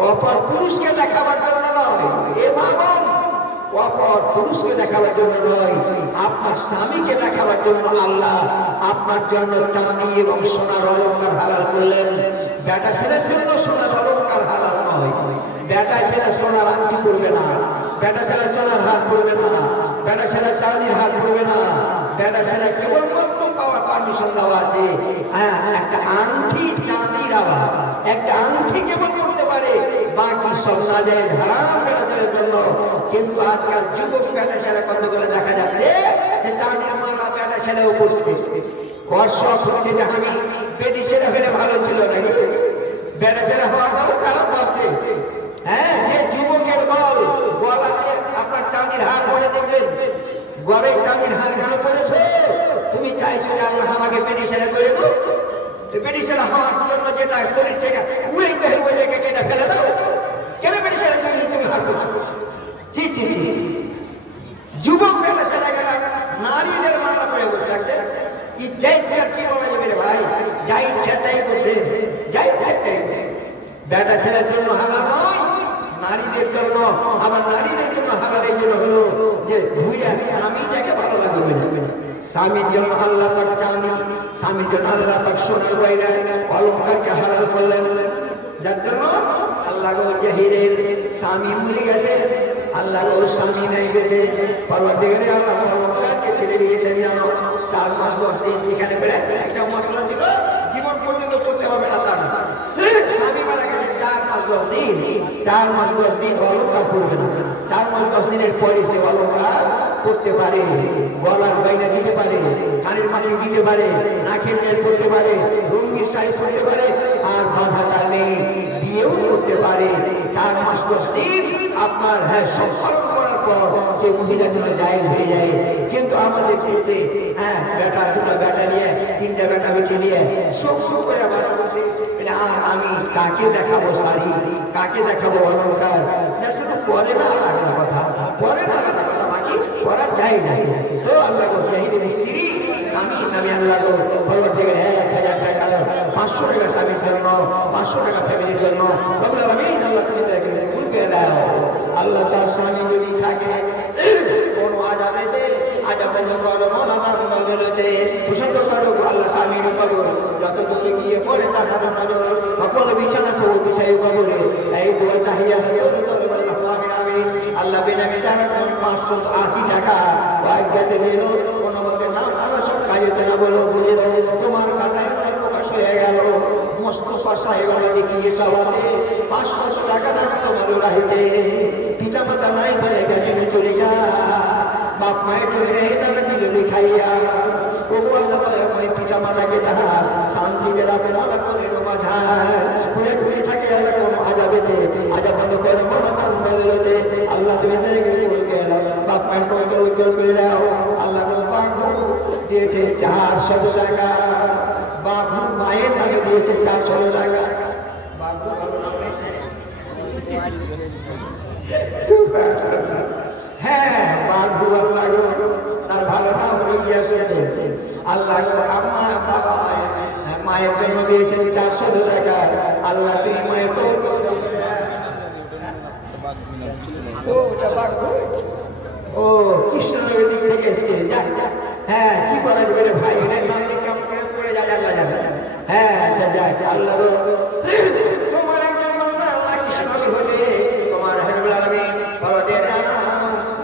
অপর পুরুষকে দেখাবার জন্য নয়। এ মা বোন, অপর পুরুষকে দেখাবার জন্য নয়, আপনার স্বামীকে দেখাবার জন্য আল্লাহ আপনার জন্য চাঁদি এবং সোনার অলংকার হালাল করলেন। বেটা ছেলের জন্য সোনার অলংকার হালাল নয়। বেটা ছেলে সোনার আংটি পরবে না, বেটা ছেলে সোনার হার পরবে না, বেটা ছেলে চাঁদির হার পরবে না। বেটা ছেলে কেবলমাত্র পাওয়ার পারমিশন দেওয়া আছে, হ্যাঁ একটা আংটি চাঁদির আবার একটা আংটি কেবল করতে পারে, বাকি সব না যায় হারাম বেটা ছেলের জন্য। কিন্তু আজকাল যুবক বেটা ছেলে কতগুলো দেখা যাচ্ছে যে চাঁদির মালা বেটা ছেলেও করছে। শখ হচ্ছে যে আমি বেটি ছেলে হলে ভালো ছিল নাকি, বেটা ছেলে হওয়াটাও খারাপ ভাবছে। হ্যাঁ, যে যুবকের দল গলাতে আপনার চাঁদির হার পরে দেখবেন, গলায় চাঁদির হার কেন পড়েছে? তুমি চাইছো যে আল্লাহ আমাকে বেটি ছেলে করে দাও, বেটি ছেলে হওয়ার জন্য যেটা শরীর থেকে উড়াইতে হয় ওইটাকে কেটে ফেলে দাও। কেন বেটি ছেলে তুমি হার করছো? জি জি জি, যুবক বেটা ছেলে গেল নারীদের মাথা পড়ে বসে থাকছে। কি বলা যাবে রে ভাই, যাই ইচ্ছা তাই করছে, যাই ইচ্ছা তাই করছে। বেটা ছেলের জন্য হালাল নয়, নারীদের জন্য। আবার নারীদের জন্য হালাল এই জন্য হলো যে বুইরা স্বামীটাকে ভালো লাগবে। স্বামীর জন্য আল্লাহ পাক চাঁদি, স্বামীর জন্য আল্লাহ পাক সোনার গয়না অলংকারকে হালাল করলেন। যার জন্য আল্লাহ গো জাহিরের স্বামী মরে গেছে, আল্লাহ গো স্বামী নাই বেঁচে, পরবর্তীকালে আল্লাহ অলংকারকে ছেড়ে দিয়েছেন। জানো 4 মাস 10 দিন এখানে বেড়ে একটা মশলা ছিল, জীবন পর্যন্ত করতে হবে না তার। স্বামী মারা গেছে 4 মাস 10 দিন, 4 মাস 10 দিন অলংকার করবে না। 4 মাস 10 দিনের পরে সে অলংকার করতে পারে, গলার গয়না দিতে পারে, কানের মাটি দিতে পারে, নাকের নেল করতে পারে, রঙিন শাড়ি পরতে পারে, আর বাধা কারণে বিয়েও করতে পারে। 4 মাস 10 দিন আপনার হ্যাঁ সব পালন করার পর সে মহিলার জন্য জায়েজ হয়ে যায়। কিন্তু আমাদের দেশে হ্যাঁ বেটা দুটা বেটা নিয়ে 3টা বেটা বেটি নিয়ে সব করে বাস করছে। আর আমি কাকে দেখাবো শাড়ি, কাকে দেখাবো অলংকার? পরে না আলাদা কথা, পরে না আলাদা কথা, বাকি করা যায় না। তো আল্লাহ গো জাহিরের স্ত্রী স্বামী নামে আল্লাহ গো পরবর্তীকালে 1000 টাকা 500 টাকা স্বামীর জন্য, 500 টাকা ফ্যামিলির জন্য আল্লাহ তুমি ভুলবে দাও। আল্লাহ তার স্বামী যদি থাকে কোন আজাবেতে আজাবের করো মনাদান বদলেতে প্রশান্ত করো আল্লাহ স্বামীর কবর যত দূর গিয়ে পড়ে তাহার নজর সকল বিছানা প্রভু বিষয় কবরে এই দোয়া চাহিয়া তোর তোর আল্লাহ বেনামি তার 580 টাকা ভাগ্যতে দিল কোনো মতে নাম আল্লাহ সব কাজেতে না বলো বলিল তোমার খাতায় প্রকাশ হয়ে গেল মোস্তফা সাহেব দেখিয়ে সবাতে 500 টাকা দাম তোমার রাহিতে পিতা মাতা নাই ধরে গেছেন চলে গা বাপ মায়ের চলে তারা দিল লিখাইয়া ওগো আল্লাহ দয়াময় পিতা মাতাকে তাহার শান্তিতে রাখো মালা করে মাঝার ঘুরে ঘুরে থাকে আল্লাহ কোনো আজাবেতে আজাব বন্ধ করে মনতান বদলতে আল্লাহ তুমি জায়গায় করে গেল বাপ মায়ের পক্ষে উজ্জ্বল করে দাও আল্লাহ পাক দিয়েছে 400 টাকা বাপ মায়ের নামে দিয়েছে 400 টাকা বাবু ভালো নাম নেই হ্যাঁ বাবু আল্লাহ তার ভালো নাম হয়ে গিয়েছে আল্লাহ আম্মা বাবা মায়ের জন্য দিয়েছেন 400 টাকা আল্লাহ তুমি মায়ের ও কৃষ্ণনগরের দিক থেকে এসছে যাক হ্যাঁ কি বলা যাবে রে ভাই এর নাম কেমন করে পড়ে যায় আল্লাহ জানে হ্যাঁ আচ্ছা যাক আল্লাহ তোমার একজন বান্দা আল্লাহ কৃষ্ণনগর হতে তোমার রব্বুল আলামিন বড়দের নাম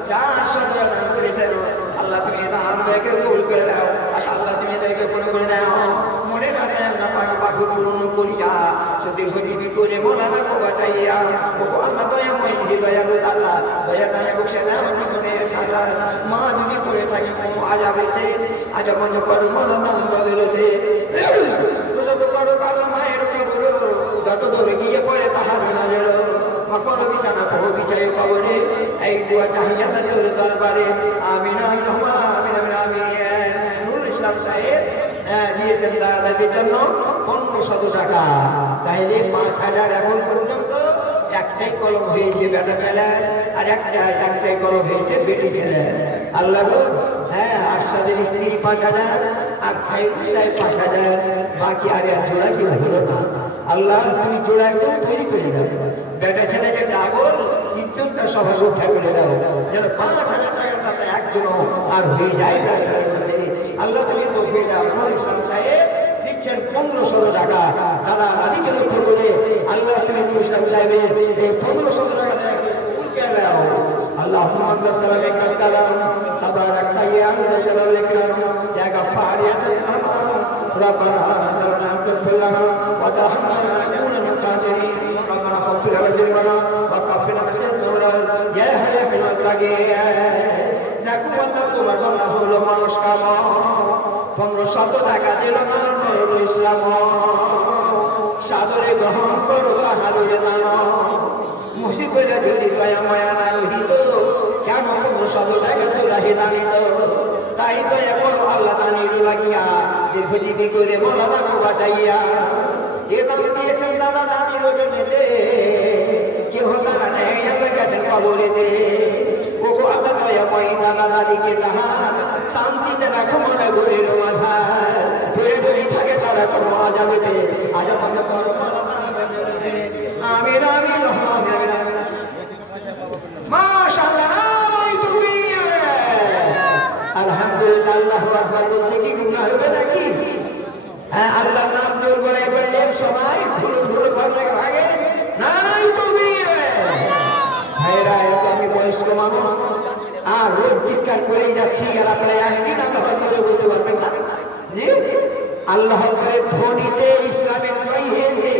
400 টাকা দান করেছেন আল্লাহ তুমি দান দেখে কবুল করে দাও আল্লাহ তুমি দেখে পূর্ণ করে দাও মনে রাখেন না পাক পাকুর পূর্ণ করিয়া সত্যি হজিবি করে মোলানা কো বাঁচাইয়া ও আল্লাহ দয়াময় হৃদয়ালু দাতা দয়া দানে বসে দাও জীবনের খাতা মা যদি পড়ে থাকি কোনো আজাবেতে আজাব বন্ধ করো মোলাদান বদলতে যত করো আল্লাহ মায়ের কবর যত দূর গিয়ে পড়ে তাহার নজর সকল বিছানা বহু বিছায় কবরে এই দোয়া চাহিয়া আল্লাহ তোর দরবারে আমিন আমিন আমিন আমিন আমিন নুরুল ইসলাম সাহেব দিয়েছেন দাদাদের জন্য 1500 টাকা তাইলে 5000 এখন পর্যন্ত একটাই কলম হয়েছে বেটা ছেলের আর একটাই কলম হয়েছে বেটি ছেলের আল্লাহ হ্যাঁ আরশাদের স্ত্রী 5000 আর খাইরুল সাহেব 5000 বাকি আর এক জোড়া কি হলো না আল্লাহ তুমি জোড়া একদম তৈরি করে দাও বেটা ছেলে যে ডাবল তিনজনটা সবার উঠা করে দাও যেন 5000 টাকার টাকা একজন আর হয়ে যায় বেটা ছেলের মধ্যে আল্লাহ তুমি তো হয়ে দাও ইসলাম সাহেব দিচ্ছেন 1500 টাকা দাদা দাদিকে লক্ষ্য করে আল্লাহ তুমি ইসলাম সাহেবের এই 1500 টাকা দেয় কবুল করে নাও اللهم انت السلام منك السلام تبارك يا ذا الجلال والاكرام يا غفار يا سلام ربنا ظلمنا فاغفر لنا وترحمنا لنكون من الخاسرين ربنا اغفر لنا ذنوبنا وكفر عنا سيئاتنا يا حي يا قيوم দেখো আল্লাহ তোমার বান্দা হলো মানুষ কাম 1500 টাকা দিল নুরুল ইসলাম সাদরে গ্রহণ করো তাহার দান মুসিবতে যদি দয়া মায়া না রহিত কেন 1500 টাকা তো রাহি দানিত তাই দয়া করো আল্লাহ দানির লাগিয়া দীর্ঘজীবী করে মোলানা কো বাঁচাইয়া এ দাম দিয়েছেন দাদা দাদির জন্যতে কেহ তারা নেই আল্লাহ গেছেন কবরেতে ওগো আল্লাহ দয়াময় দাদা দাদিকে তাহার শান্তিতে রাখো মনে ঘুরের মাঝার ঘুরে যদি থাকে তারা কোনো আজাবেতে আজাব বন্ধ করো আমিন আমিন আমিন মাশাআল্লাহ নারাই তাকবীর আলহামদুলিল্লাহ আল্লাহু আকবার বলতে কি গুনাহ হবে নাকি হ্যাঁ আল্লাহর নাম জোর করে বললেন সবাই ভুল ভুল ভাবনাকে ভাগে নারাই তাকবীর ভাইরা এত আমি বয়স্ক মানুষ আর রোজ চিৎকার করেই যাচ্ছি আর আপনারা একদিন আল্লাহ করে বলতে পারবেন না জি আল্লাহ করে ধ্বনিতে ইসলামের জয় হয়েছে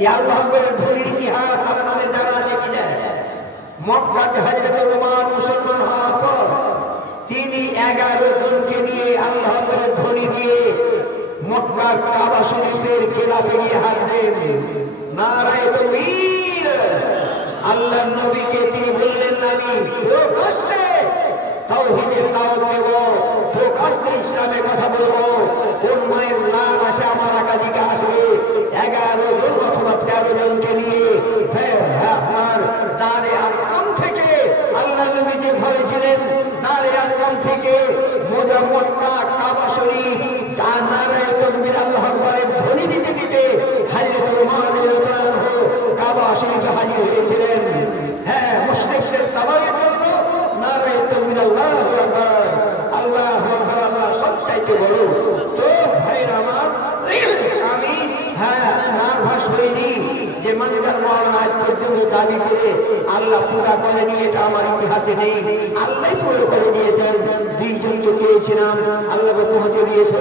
এই আল্লাহ করে ধ্বনির ইতিহাস আপনাদের জানা আছে কিনা মক্কাতে হযরত ওমর মুসলমান হওয়ার পর তিনি 11 জনকে নিয়ে আল্লাহ করে ধ্বনি দিয়ে মক্কার কাবা শরীফের কেলা পেরিয়ে হাত দেন নারায়ে তাকবীর আল্লাহর নবীকে তিনি বললেন আমি প্রকাশ্যে তাওহীদের দাওয়াত দেব প্রকাশ্যে ইসলামের কথা বলবো কোন মায়ের লাল আসে আমার একাধিকে আসবে 11 জন অথবা 13 জনকে নিয়ে হ্যাঁ আপনার দারে আরকাম থেকে আল্লাহ নবী যে ঘরে ছিলেন দারে আরকাম থেকে মক্কা কাবা শরীফ আর নারায়ে তাকবীর আল্লাহু আকবারের ধ্বনি দিতে দিতে হযরত ওমর রাদিয়াল্লাহু আনহু কাবা শরীফে হাজির হয়েছিলেন হ্যাঁ মুশরিকদের তাবাইয়ের জন্য নারায়ে তাকবীর আল্লাহু আকবার আল্লাহু আকবার আল্লাহ সবচাইতে বড় দাবি করে আল্লাহ পুরা করেনি, এটা আমার ইতিহাসে নেই। আল্লাহ পুরো করে দিয়েছেন। দুইজনকে চেয়েছিলাম, আল্লাহকে পৌঁছে দিয়েছ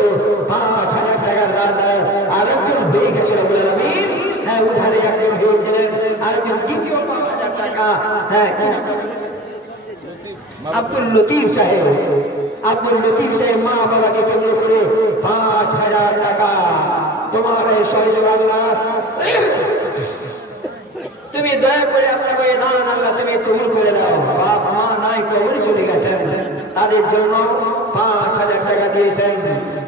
5,000 টাকার দাদা। আরেকজন হয়ে গেছিল বলে আমি, হ্যাঁ উধারে একজন হয়েছিলেন, আরেকজন দ্বিতীয় 5,000 টাকা। হ্যাঁ আব্দুল লতিফ সাহেব, আব্দুল লতিফ সাহেব মা বাবাকে কেন্দ্র করে 5,000 টাকা। তোমার এই শহীদ আল্লাহ তুমি দয়া করে আল্লাহকে দান, আল্লাহ তুমি কবুল করে নাও। বাপ মা নাই, কবর চলে গেছেন, তাদের জন্য 5,000 টাকা দিয়েছেন।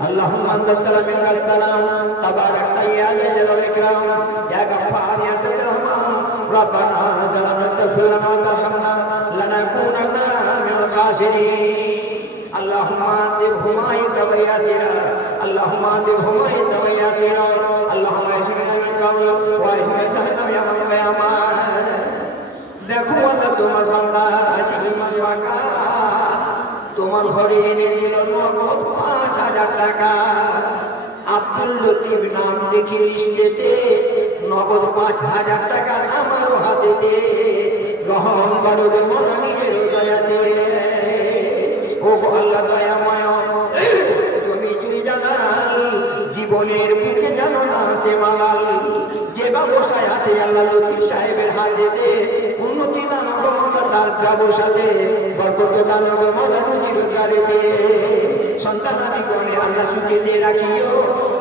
আল্লাহুম্মা আনতা সালামিন ওয়া সালাম তাবারাকতা ইয়া জালাল ইকরাম ইয়া গফফার ইয়া সাত্তার রহমান রব্বানা জালানা তাগফির লানা ওয়া তারহামনা লানাকুনান্না মিনাল খাসিরিন। আল্লাহুম্মা সিবহুমা ইতাবায়াতিরা, আল্লাহুম্মা সিবহুমা ইতাবায়াতিরা, আল্লাহুম্মা ইজমিনা মিন কাবর ওয়া ইজমিনা জাহান্নাম ইয়াউমাল কিয়ামাহ। দেখো আল্লাহ তোমার বান্দার আছে ঈমান পাকা, তোমার ঘরে এনে দিল নগদ 5,000 টাকা। আব্দুল লতিফ নাম দেখি লিস্টেতে, নগদ 5,000 টাকা আমারও হাতেতে। গ্রহণ করো গো মনা নিজের দয়াতে। ও আল্লাহ দয়াময়, তুমি জুল জালাল, জীবনের বুকে জানো না সে মালাল। যে ব্যবসায় আছে আল্লাহ লতিফ সাহেবের হাতেতে, উন্নতি দান গো মনা তার ব্যবসাতে, বরকত দান গো মনা রুজি রোজগারেতে। সন্তানাদি গণে আল্লাহ সুখেতে রাখিও,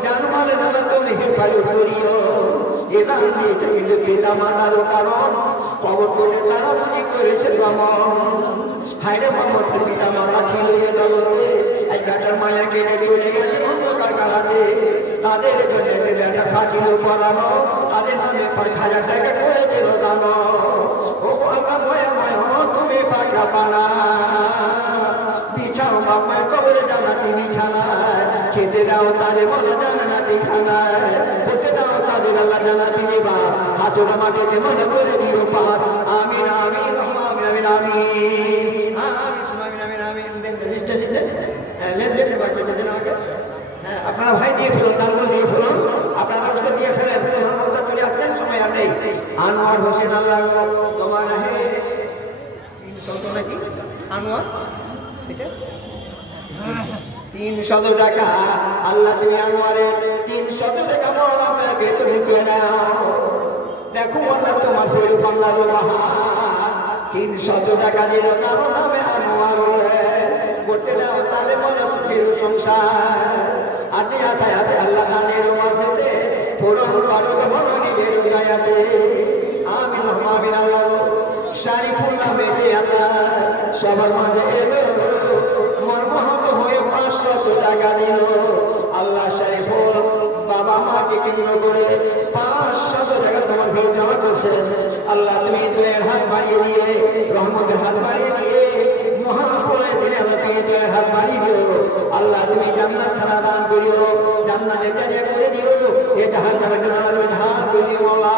জানমালের আল্লাহ তুমি হেফাজত করিও। এ দান দিয়েছে কিন্তু পিতা মাতারও কারণ, কবর করে তারা বুঝি করেছে গমন। হায়রে মোহাম্মদের পিতা মাতা ছিল এ জগতে, এক বেটার মায়া কেড়ে চলে গেছে অন্ধকার কালাতে। তাদের জন্য বেটা ফাটিল পরানো, তাদের নামে 5,000 টাকা করে দিল দান। ও আল্লাহ দয়াময়, তুমি পাকড়া পানা বিছাও বাপমায়ের কবরে জান্নাতি বিছানায়। খেতে দাও তাদের মনে জান্নাতি খানায়, পড়তে দাও তাদের আল্লাহ জান্নাতি নিবা। হাসুরা মাটিতে মনে করে দিও পার। আমিন আমিন আমিন আমিন আমিন আমিন আমিন আমিন। আপনারা ভাই দিয়ে ফেলুন, তারপরে দিয়ে ফেলুন, আপনারা অবস্থা দিয়ে ফেলেন। প্রধানমন্ত্রী চলে আসছেন, সময় আর নেই। আনোয়ার হোসেন আল্লাহ তোমার হে 300 নাকি আনোয়ার, এটা 300 টাকা। আল্লাহ তুমি আনোয়ারের 300 টাকা মওলা ভেতর ঢুকে নাও। দেখো আল্লাহ তোমার ফেরু বাংলার বাহার 300 টাকা দিল তার নামে আনোয়ার। করতে দাও তাহলে মনে ফেরু সংসার। আর যে আশায় আছে আল্লাহ দানের মাঝেতে, পূরণ করো মনে নিজের দয়াতে। আমিন আমিন। আল্লাহ শারিফুল নামে যে আল্লাহ সবার মাঝে এলো, মর্মাহত হয়ে 500 টাকা দিল। আল্লাহ শারিফুল বাবা মাকে কেন্দ্র করে 500 টাকা তোমার ঘরে জমা করছেন। আল্লাহ তুমি দয়ের হাত বাড়িয়ে দিয়ে, রহমতের হাত বাড়িয়ে দিয়ে, মহাপুরের দিনে আল্লাহ তুমি দয়ের হাত বাড়িয়ে দিও। আল্লাহ তুমি জান্নাত খানা দান করিও, জান্নাতের জায়গা করে দিও। এ জাহান্নামের জান্নাতের হাত করে দিও মাওলা।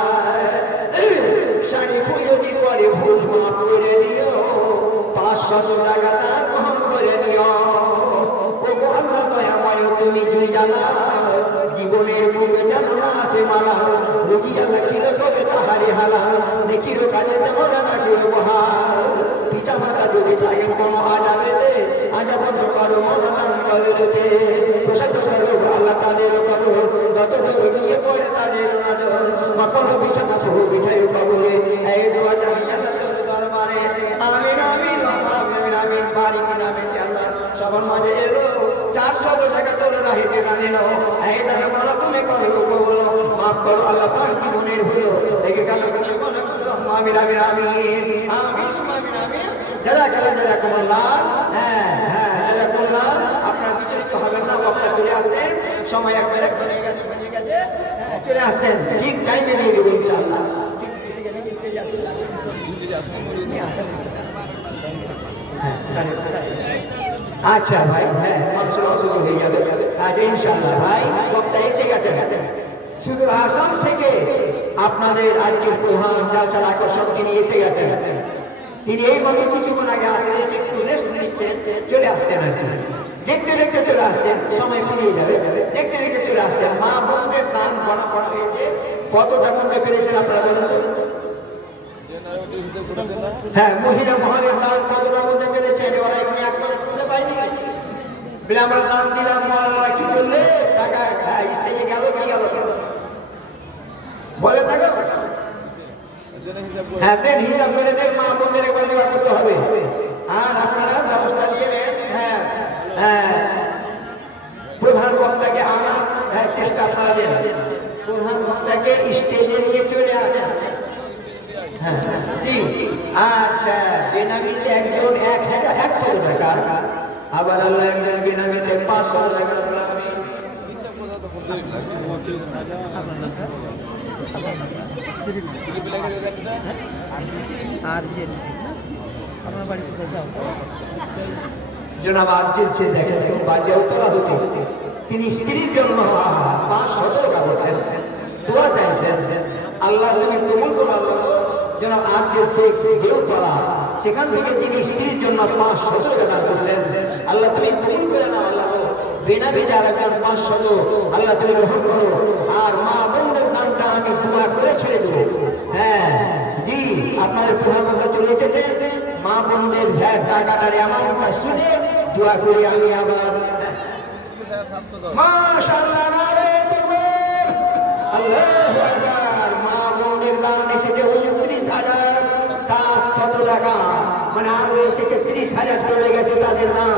শারিফুল যদি করে ভুল মাফ করে দিও, 500 টাকা তার গ্রহণ করে নিও। ও আল্লাহ দয়াময়, তুমি যে জানা জীবনের মুখে জানো না সে মালাল। রুজি আল্লাহ কিলো করে তাহারে হালাল, দেখিরো কাজে তেমন না কেউ বহাল। পিতা মাতা যদি থাকেন কোনো আজাবেতে, আজা বন্ধ করো মনদান কবরেতে। প্রসাদ করো আল্লাহ তাদেরও করো, যত দূর গিয়ে পড়ে তাদের নজর। বা কোনো বিছানা প্রভু বিছাই কবরে, এই দোয়া চাই আল্লাহ তোর দরবারে। আমিন আমিন আমিন আমিন। বারিক নামে আল্লাহ সবার মাঝে এলো, 400 টাকা তোর রাহিতে দান এলো। এই দানে মালা তুমি করো কবুল, মাফ করো আল্লাহ পাক জীবনের ভুলো। দেখে কালো করতে মনে করো আমিন আমিন আমিন আমিন আমিন আমিন। জাযাকাল্লাহ জাযাকুমুল্লাহ। হ্যাঁ হ্যাঁ জাযাকুমুল্লাহ। আপনার বিচলিত হবেন না, বক্তা চলে আসছেন, সময় একবারে ঘনিয়ে গেছে, চলে আসছেন, ঠিক টাইমে দিয়ে দেবো ইনশাআল্লাহ। আচ্ছা ভাই, হ্যাঁ মানুষের অযোগ্য হয়ে যাবে। আচ্ছা ইনশাআল্লাহ ভাই, বক্তা এসে গেছেন শুধু আসাম থেকে। আপনাদের আজকের প্রধান জালসার আকর্ষণ তিনি এসে গেছেন। তিনি এই মতো কিছুক্ষণ আগে আসলেন, একটু রেস্ট নিচ্ছেন, চলে আসছেন আর কি। দেখতে দেখতে চলে আসছেন, সময় ফুরিয়ে যাবে, দেখতে দেখতে চলে আসছেন। মা বোনদের দান গণনা করা হয়েছে, কতটা গুনতে পেরেছেন আপনারা বলেন তো? হ্যাঁ, মহিলা মহলের দান কতটা মধ্যে পেরেছেন? ওরা এখানে একবার শুনতে পাইনি বলে আমরা দান দিলাম, মহলারা কি করলে টাকা স্টেজে গেল কি গেল বলেন না? হ্যাঁ দেন, হিসাব করে দেন, মা বোনদের একবার দেওয়া করতে হবে। আর আপনারা ব্যবস্থা নিয়ে নেন। হ্যাঁ হ্যাঁ, প্রধান বক্তাকে আনার চেষ্টা আপনারা নেন, প্রধান বক্তাকে স্টেজে নিয়ে চলে আসেন। হ্যাঁ জি, আচ্ছা, বেনামিতে একজন 100 টাকা, আবার আল্লাহ একজন বেনামিতে 500 টাকা। জনাব আর্জেন্সি দেখেন, বাজেও তোলা হতো, তিনি স্ত্রীর জন্য 500 টাকা বলছেন, দোয়া চাইছেন, আল্লাহ তুমি কবুল করার মতো। জনাব আর্জেন্সি কেউ তোলা, সেখান থেকে তিনি স্ত্রীর জন্য 500 টাকা দান করছেন। আল্লাহ তুমি কবুল করে নাও, আল্লাহ বিনা বিচার একজন 500, আল্লাহ তুমি গ্রহণ করো। আর মা বোনদের দানটা আমি দোয়া করে ছেড়ে দেবো। হ্যাঁ জি, আপনাদের প্রধানমন্ত্রী চলে এসেছেন, মা বোনদের টাকাটার অ্যামাউন্টটা শুনে দোয়া করি আমি আবার। মাশাআল্লাহ, নারে তাকবীর, আল্লাহু আকবার। মা বোনদের দান এসেছে 29,700 টাকা, মানে আরো এসেছে 30,000 চলে গেছে তাদের দান।